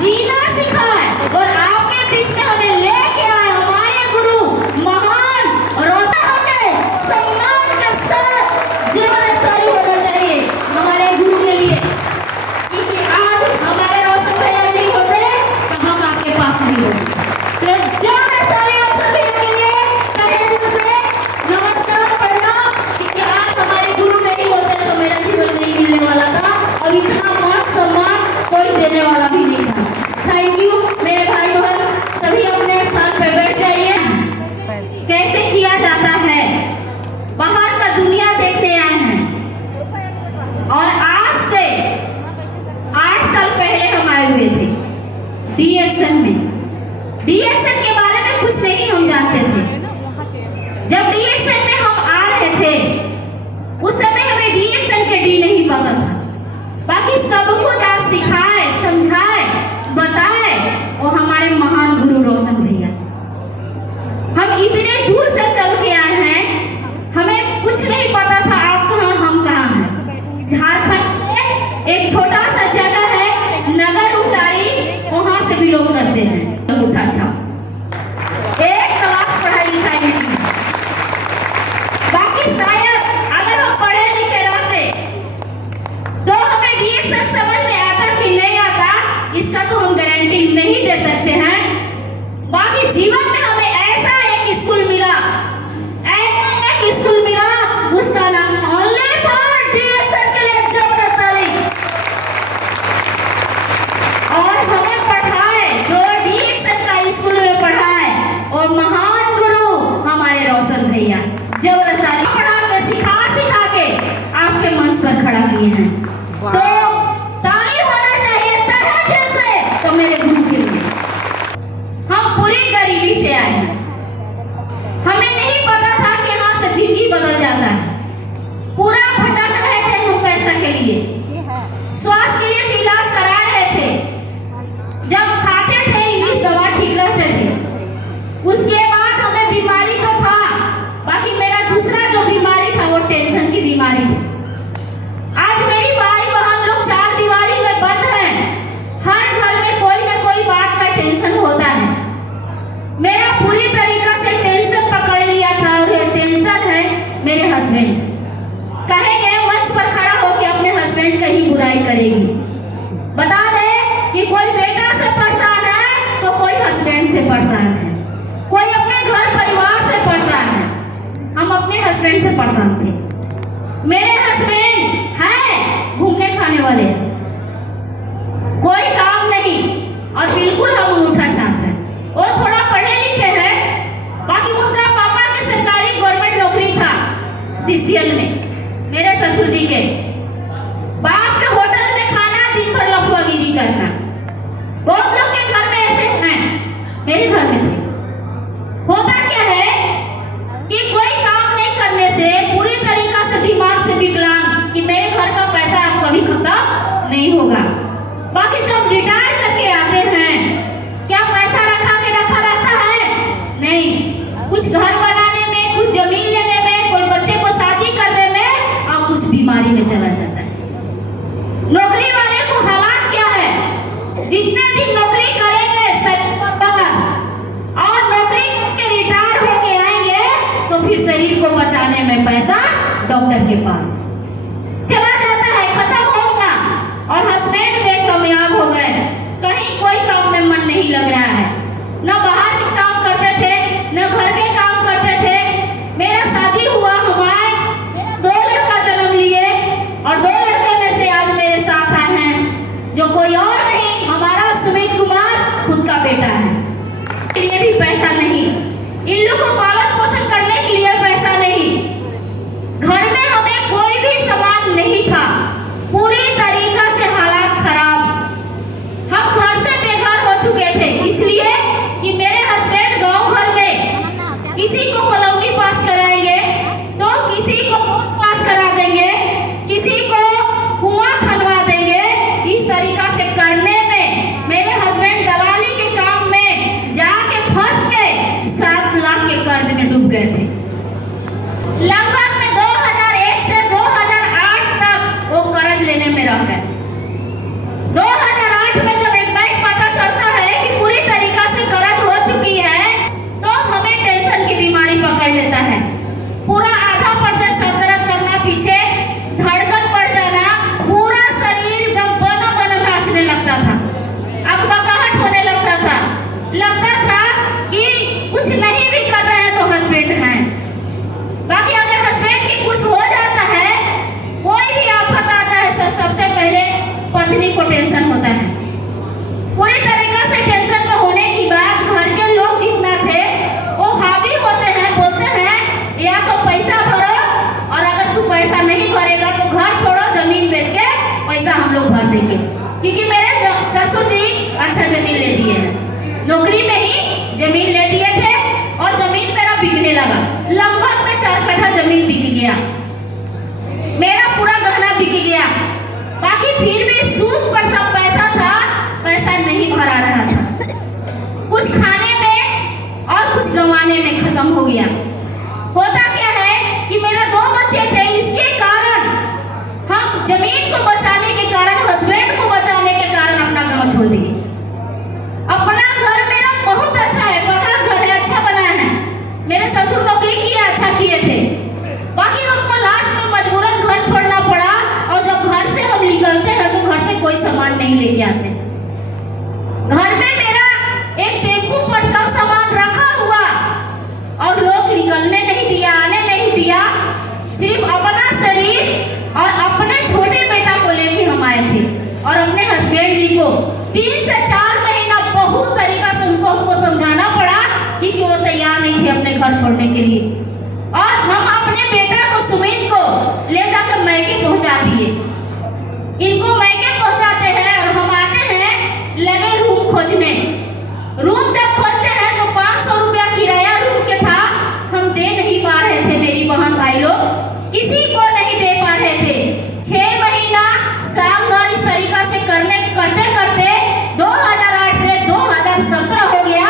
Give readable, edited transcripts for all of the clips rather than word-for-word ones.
जीना सिखाए और आपके बीच में हमें लेके आए हमारे गुरु महान रोशन होंगे। सम्मान के साथ जीवन स्थायी होना चाहिए हमारे गुरु के लिए, क्योंकि आज हमारे रोशन भैया नहीं होते तो हम आपके पास नहीं होते। तो जीवन स्थायी रोशन भैया के लिए तहे दिल से नमस्कार प्रणाम, क्योंकि आज हमारे गुरु नहीं होते तो मेरा जीवन नहीं मिलने वाला था और इतना मान सम्मान कोई देने वाला भी नहीं था। थैंक यू मेरे भाई बहन, सभी अपने स्थान पर बैठ जाइए। कैसे किया जाता है, बाहर का दुनिया देखने आए हैं और आज से 8 साल पहले हम आए हुए थे डीएक्शन में। डीएक्शन के बारे में कुछ नहीं हम जानते थे। जब डीएक्शन में हम आ रहे थे उस समय हमें डीएक्शन के डी नहीं पता था, बाकी सब कुछ आज सिखाए समझाए बताए वो हमारे महान गुरु रोशन भैया। हम इतने दूर से चल के आए हैं, हमें कुछ नहीं पता था आप कहाँ हम कहाँ हैं। झारखंड में एक छोटा सा जगह है नगर उतारी, वहां से बिलोंग करते हैं। उठा छाप एक क्लास पढ़ाई लिखाई नहीं, बाकी शायद अगर हम पढ़े लिखे रहते तो हमें डीएक्शन समझ में आता कि नहीं आता इसका तो हम गारंटी नहीं दे सकते हैं। बाकी जीवन में हमें ऐसा एक स्कूल मिला, ऐसा एक स्कूल मिला, उसका नाम ओनली फॉर डीएक्शन के लिए जबरदस्त ताली। और हमें पढ़ाए जो डीएक्शन का स्कूल में पढ़ाए और महान गुरु हमारे रोशन भैया जबरदस्त ताली पढ़ा के सिखा के आपके मंच पर खड़ा किए हैं। तो ताली होना चाहिए तहे दिल से तो मेरे गुरु के लिए। हम पूरी गरीबी से आए हैं, हमें नहीं पता था कि यहाँ से जिंदगी बदल जाता है। पूरा भटक रहे थे हम पैसा के लिए, स्वास्थ्य के लिए भी इलाज करा रहे थे। जब खाते थे इंग्लिश दवा ठीक रहते थे। उसके बाद हमें बीमारी तो था, बाकी मेरा दूसरा जो बीमारी था वो टेंशन की बीमारी थी। आज मेरी भाई बहन लोग 4 दीवारी में बंद हैं, हर घर में कोई न कोई बात का टेंशन होता है। मेरा पूरी तरीका से टेंशन पकड़ लिया था और ये टेंशन है मेरे हस्बैंड। कहेंगे मंच पर खड़ा होकर अपने हस्बैंड की ही बुराई करेगी। बता दे कि कोई बेटा से परेशान है तो कोई हस्बैंड से परेशान है, कोई अपने घर परिवार से परेशान है। हम अपने हस्बैंड से परेशान थे। मेरे हस्बैंड है घूमने खाने वाले, कोई काम नहीं और बिल्कुल हम अंगूठा छाप हैं। वो थोड़ा पढ़े लिखे हैं, बाकी उनका पापा के सरकारी गवर्नमेंट नौकरी था सीसीएल में, मेरे ससुर जी के। बाप के होटल में खाना, दिन भर लफुआगिरी करना। बहुत लोग के घर में ऐसे हैं, मेरे घर में थे। होता क्या है कि कोई काम नहीं करने से पूरी तरीका से दिमाग से विकलांग कि मेरे घर का पैसा अब कभी खत्म नहीं होगा। बाकी जब रिटायर करके आते हैं, क्या पैसा रखा के रखा रहता है? नहीं, कुछ घर बनाने में, कुछ जमीन लेने में, कोई बच्चे को शादी करने में और कुछ बीमारी में चला जाता है। नौकरी वाले को हालात क्या है, जितने दिन नौकरी करेंगे और नौकरी के रिटायर होके आएंगे तो फिर शरीर को बचाने में पैसा डॉक्टर के पास चला जाता है, खत्म हो गया। और हस्बैंड में कामयाब हो गए, कहीं कोई काम में मन नहीं लग रहा है, न बाहर के काम करते थे न घर के काम करते थे। मेरा शादी हुआ, हमारे 2 लड़का जन्म लिए और 2 लड़के में से आज मेरे साथ आए हैं जो कोई और नहीं, हमारा सुमित कुमार खुद का बेटा है। के लिए भी पैसा नहीं, इन लोगों को पालन पोषण करने के लिए पैसा नहीं, घर में हमें कोई भी सामान नहीं था, पूरी तरीका से हालात खराब। हम घर से बेघर हो चुके थे, इसलिए कि मेरे हस्बैंड गांव घर में किसी को कॉलोनी पास कराएंगे तो किसी को पास करा देंगे, किसी को कुआं खनवा देंगे। इस तरीका से करने में मेरे हस्बैंड दलाली के काम में जाके फंस के 7 लाख के कर्ज में डूब गए थे। टेंशन होता है। पूरी तरीका से टेंशन में होने की बात घर के लोग जितना थे वो हावी होते हैं, बोलते हैं या तो पैसा भरो, और अगर तू पैसा नहीं भरेगा तो घर छोड़ो, जमीन बेच के पैसा हम लोग भर देंगे। क्योंकि मेरे ससुर जी अच्छा जमीन ले दिए हैं, नौकरी में ही जमीन ले दिए थे और जमीन मेरा बिकने लगा। लगभग में 4 कट्ठा जमीन बिक गया, मेरा पूरा गहना बिक गया। बाकी फिर भी सूद पर सब पैसा था, पैसा नहीं भरा रहा था। कुछ खाने में और कुछ गंवाने में खत्म हो गया। होता क्या है कि मेरा 2 बच्चे थे, इसके कारण हम जमीन को बचाने के कारण, हस्बैंड को बचाने के कारण अपना गांव छोड़ दिए। अपना घर मेरा बहुत अच्छा है, पक्का घर है, अच्छा बना है। मेरे ससुर नौकरी किए, अच्छा किए थे। बाकी उनको लास्ट में मजबूरन घर छोड़ना पड़ा, और जब घर से हम निकलते हैं तो घर से कोई सामान नहीं लेके आते। घर में मेरा एक टेम्पू पर सब सामान रखा हुआ, और लोग निकलने नहीं दिया, आने नहीं दिया। सिर्फ अपना शरीर और अपने छोटे बेटा को लेके हम आए थे, और अपने हस्बैंड जी को 3 से 4 महीना बहुत तरीका से हमको समझाना पड़ा, क्योंकि वो तैयार नहीं थे अपने घर छोड़ने के लिए। और हम अपने बेटा को, सुमित को ले जाकर मैके पहुंचा दिए। इनको मैके पहुंचाते हैं और हम आते हैं लगे रूम खोजने। रूम जब खोजते हैं तो 500 रुपया किराया रूम के था, हम दे नहीं पा रहे थे। मेरी बहन भाई लोग किसी को नहीं दे पा रहे थे। 6 महीना साल भर इस तरीका से करते करते 2008 से 2017 हो गया,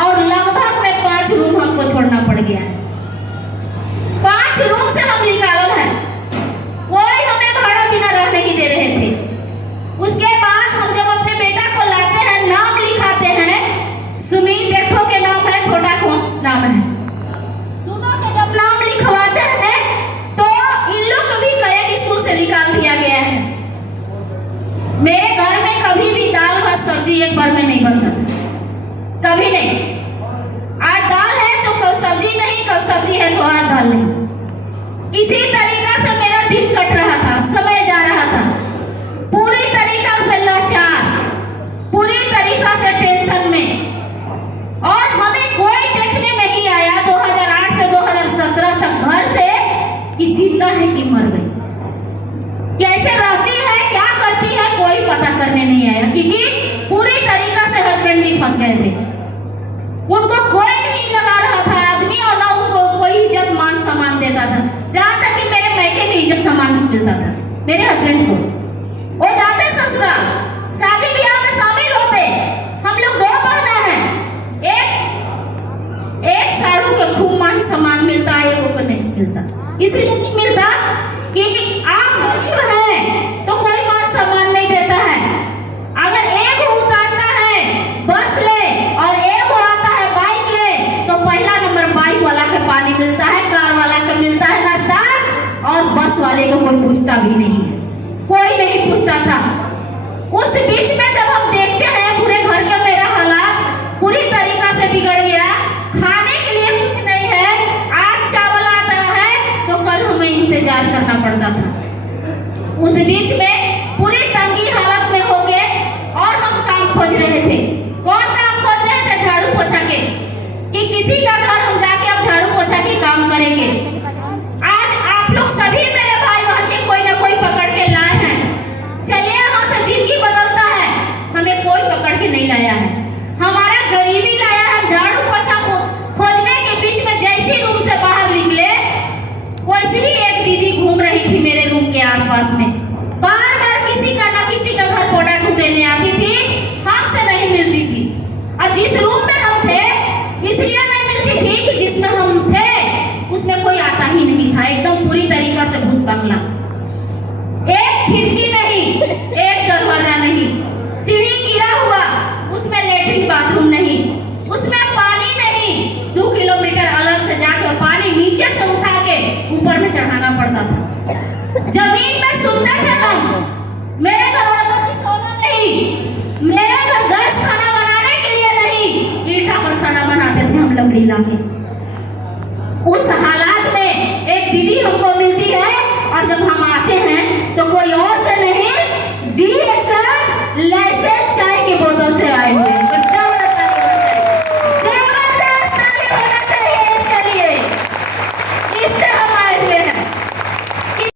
और लगभग में 5 रूम हमको छोड़ना पड़ गया है। 5 रूम से हम निकालल है, कोई हमें भाड़ा बिना रह नहीं दे रहे थे। उसके बाद हम जब अपने बेटा को लाते हैं, नाम लिखाते हैं, सुमित देखो के नाम है, छोटा को नाम है, दोनों के जब नाम लिखवाते हैं तो इन लोग को भी करेक्ट स्कूल से निकाल दिया गया है। मेरे घर में कभी भी दाल भात सब्जी एक बार में नहीं बनता था, कभी नहीं। आज दाल है तो कल सब्जी नहीं, कल सब्जी है तो आज दाल नहीं। इसी तरीका से मेरा दिन कट रहा था, समय जा रहा था, पूरी तरीका से लाचार, पूरी तरीका से टेंशन में। और हमें कोई देखने नहीं आया 2008 से 2017 तक घर से कि जिंदा है कि मर गई, कैसे रहती है, क्या करती है, कोई पता करने नहीं आया। क्योंकि पूरी तरीका से हस्बैंड जी फंस गए थे, उनको कोई नहीं लगा रहा था आदमी, और ना उनको कोई इज्जत मान सम्मान देता था। जहाँ तक कि मेरे मैके में इज्जत सम्मान मिलता था मेरे हस्बैंड को। वो जाते ससुराल, शादी ब्याह में शामिल होते। हम लोग 2 बहना हैं, एक साड़ू को खूब मान सम्मान मिलता है, एक को नहीं मिलता। इसलिए नहीं मिलता क्योंकि आप गरीब हैं तो कोई मान सम्मान नहीं देता है। अगर एक उतारता है बस ले और एक आता है बाइक ले, तो पहला नंबर बाइक वाला के पानी मिलता है, कार वाला के मिलता है नाश्ता, और बस वाले को कोई पूछता भी नहीं है, कोई नहीं पूछता था। उस बीच में जब हम देखते हैं पूरे घर के मेरा हालात पूरी तरीका से बिगड़ गया, खाने के लिए कुछ नहीं है, आज चावल आता है तो कल हमें इंतजार करना पड़ता था। उस बीच में पूरी तंगी हालत में हो गए, और हम काम खोज रहे थे। कौन काम खोज रहे थे? झाड़ू पोछा के, कि किसी का घर हम जाके अब झाड़ू पोछा के काम करेंगे। आज आप लोग सभी मेरे भाई बहन के कोई ना कोई पकड़ के लाए हैं। चलिए यहाँ से जिंदगी बदलता है, हमें कोई पकड़ के नहीं लाया है, हमारा गरीबी लाया है। झाड़ू पोछा खोजने के बीच में जैसी रूम से बाहर निकले, वैसे ही एक दीदी घूम रही थी मेरे रूम के आसपास में, बार बार किसी का ना किसी का घर पोटाटू देने आती थी, हमसे नहीं मिलती थी। और जिस रूम में हम थे इसलिए नहीं मिलती थी कि जिसमें हम थे उसमें कोई आता ही नहीं था, एकदम पूरी तरीका से भूत बंगला। एक खिड़की नहीं, एक दरवाजा नहीं, सीढ़ी गिरा हुआ, उसमें लेटरिन बाथरूम नहीं, उसमें पानी नहीं, 2 किलोमीटर अलग से जाकर पानी नीचे से उठा के ऊपर में चढ़ाना पड़ता था। जमीन में सुनते थे हम, मेरे घर वालों की खाना नहीं, मेरे घर गैस खाना बनाने के लिए नहीं, ईंटा पर खाना बनाते थे हम लकड़ी लाके। उस हालात में एक दीदी हमको मिलती है, और जब हम आते हैं तो कोई और से नहीं, डी एक्शन से आए हुए